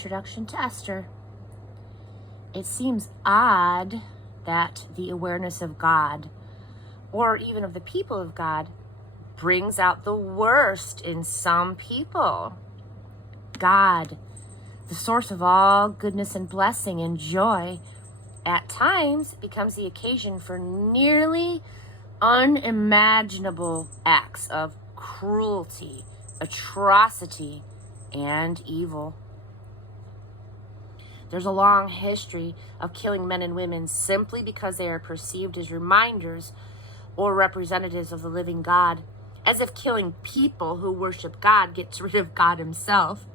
Introduction to Esther. It seems odd that the awareness of God, or even of the people of God, brings out the worst in some people. God, the source of all goodness and blessing and joy, at times becomes the occasion for nearly unimaginable acts of cruelty, atrocity, and evil. There's a long history of killing men and women simply because they are perceived as reminders or representatives of the living God, as if killing people who worship God gets rid of God himself.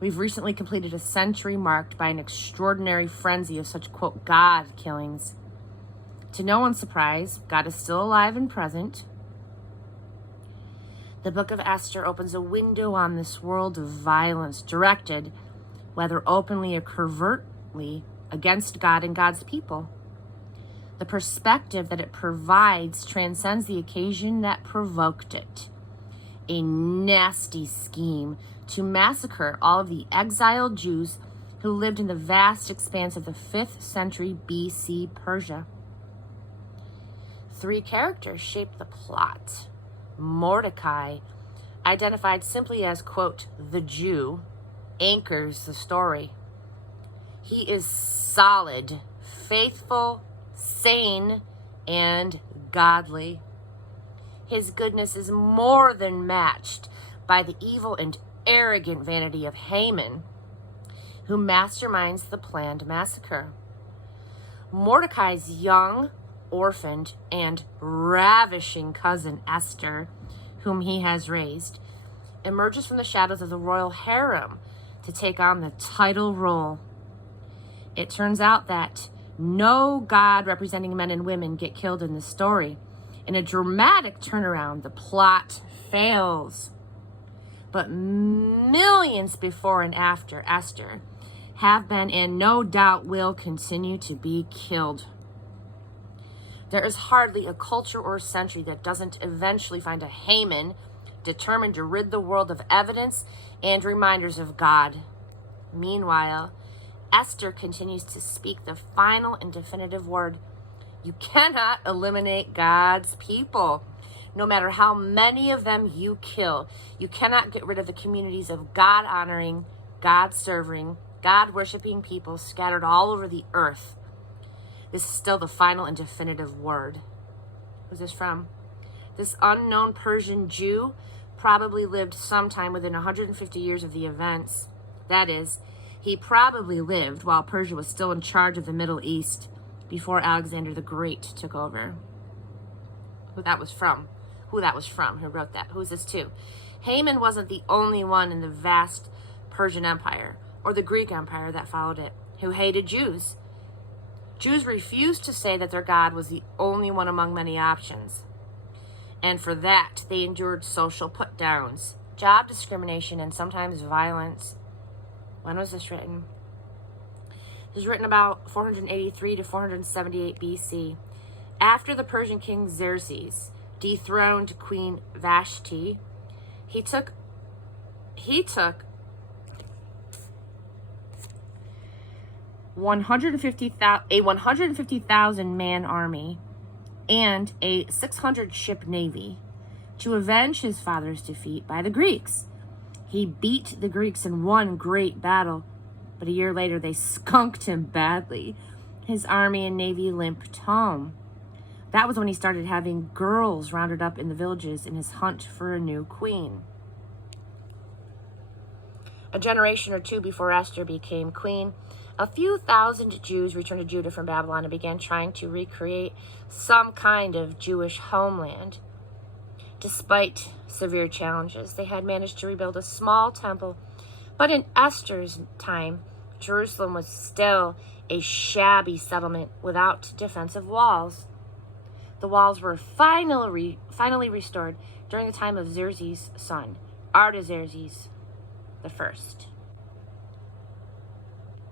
We've recently completed a century marked by an extraordinary frenzy of such, quote, God killings. To no one's surprise, God is still alive and present. The book of Esther opens a window on this world of violence directed, whether openly or covertly, against God and God's people. The perspective that it provides transcends the occasion that provoked it. A nasty scheme to massacre all of the exiled Jews who lived in the vast expanse of the 5th century BC Persia. 3 characters shaped the plot. Mordecai, identified simply as, quote, the Jew, anchors the story. He is solid, faithful, sane, and godly. His goodness is more than matched by the evil and arrogant vanity of Haman, who masterminds the planned massacre. Mordecai's young, orphaned, and ravishing cousin Esther, whom he has raised, emerges from the shadows of the royal harem to take on the title role. It turns out that no God representing men and women get killed in this story. In a dramatic turnaround, the plot fails. But millions before and after Esther have been and no doubt will continue to be killed. There is hardly a culture or a century that doesn't eventually find a Haman determined to rid the world of evidence and reminders of God. Meanwhile, Esther continues to speak the final and definitive word. You cannot eliminate God's people. No matter how many of them you kill, you cannot get rid of the communities of God-honoring, God-serving, God-worshiping people scattered all over the earth. This is still the final and definitive word. Who's this from? This unknown Persian Jew probably lived sometime within 150 years of the events. That is, he probably lived while Persia was still in charge of the Middle East before Alexander the Great took over. Who that was from, who wrote that, who's this to? Haman wasn't the only one in the vast Persian Empire or the Greek Empire that followed it who hated Jews. Jews refused to say that their God was the only one among many options. And for that, they endured social put-downs, job discrimination, and sometimes violence. When was this written? It was written about 483 to 478 BC. After the Persian king Xerxes dethroned Queen Vashti, he took 150,000 man army and a 600 ship navy to avenge his father's defeat by the Greeks. He beat the Greeks in one great battle, but a year later they skunked him badly. His army and navy limped home. That was when he started having girls rounded up in the villages in his hunt for a new queen. A generation or two before Esther became queen, a few thousand Jews returned to Judah from Babylon and began trying to recreate some kind of Jewish homeland. Despite severe challenges, they had managed to rebuild a small temple, but in Esther's time, Jerusalem was still a shabby settlement without defensive walls. The walls were finally restored during the time of Xerxes' son, Artaxerxes the First.